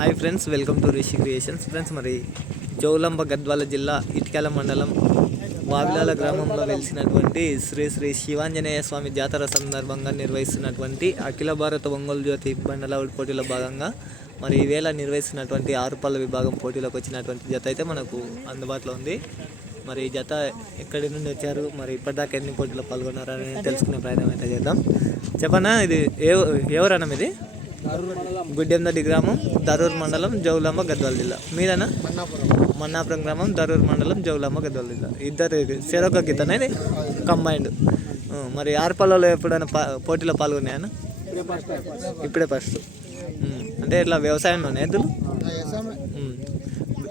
Hi friends welcome to Rishi creations. Friends మరి జౌలంబ గద్వాల జిల్లా ఇటికల మండలం వావిలాల గ్రామంలో వెలిసినటువంటి శ్రీ శ్రీ శివాంజనేయ స్వామి జాతర సందర్భంగా నిర్వహిస్తున్నటువంటి అఖిల భారత ఒంగోలు జ్యోతి బండల పోటీలో భాగంగా మరి ఈవేళ నిర్వహిస్తున్నటువంటి ఆరుపల్ల విభాగం పోటీలోకి వచ్చినటువంటి జత అయితే మనకు అందుబాటులో ఉంది. మరి ఈ జత ఎక్కడి నుండి వచ్చారు? మరి ఇప్పటిదాకా ఎన్ని పోటీలో పాల్గొన్నారని తెలుసుకునే ప్రయత్నం అయితే చేద్దాం. చెప్పనా? ఇది ఏ ఎవరన్నా ఇది గుడ్డెందడి గ్రామం దరూర్ మండలం జౌలమ్మ గద్వాల జిల్లా. మీరేనా మన్నాపురం గ్రామం దరూర్ మండలం జౌలమ్మ గద్వాల జిల్లా. ఇద్దరు చెరొక గీతనే ఇది? కంబైండ్ మరి ఆరుపల్లలో ఎప్పుడైనా పోటీలో పాల్గొన్నాయన? ఇప్పుడే ఫస్ట్. అంటే ఇట్లా వ్యవసాయంలోనే ఎద్దులు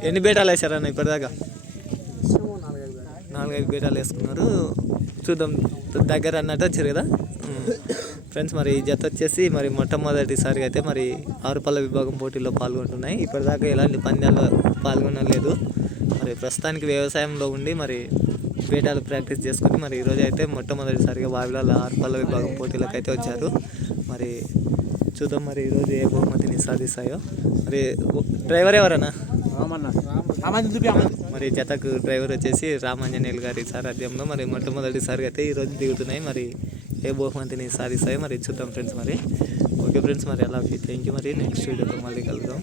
ఎన్ని బేటాలు వేసారన్న ఇప్పటిదాకా? నాలుగైదు బేటాలు వేసుకున్నారు. చూద్దాం దగ్గర అన్నట్టు వచ్చారు కదా? ఫ్రెండ్స్ మరి ఈ జత వచ్చేసి మరి మొట్టమొదటిసారిగా అయితే మరి ఆరుపల్ల విభాగం పోటీలో పాల్గొంటున్నాయి. ఇప్పటిదాకా ఎలాంటి పందాల్లో పాల్గొనలేదు. మరి ప్రస్తుతానికి వ్యవసాయంలో ఉండి మరి బీటాలు ప్రాక్టీస్ చేసుకుని మరి ఈరోజు అయితే మొట్టమొదటిసారిగా వావిలాల ఆరుపల్ల విభాగం పోటీలకు అయితే వచ్చారు. మరి చూద్దాం మరి ఈరోజు ఏ బహుమతిని సాధిస్తాయో. మరి డ్రైవర్ ఎవరన్నా? మరి జతకు డ్రైవర్ వచ్చేసి రామాంజనేయులు గారి సారథ్యంలో మరి మొట్టమొదటిసారిగా అయితే ఈరోజు దిగుతున్నాయి. మరి ఏ బహుమతిని సాధిస్తాయో మరి చూద్దాం ఫ్రెండ్స్ మరి. ఓకే ఫ్రెండ్స్ మరి అలా థ్యాంక్ యూ మరి. నెక్స్ట్ వీడియోలో మళ్ళీ కలుద్దాం.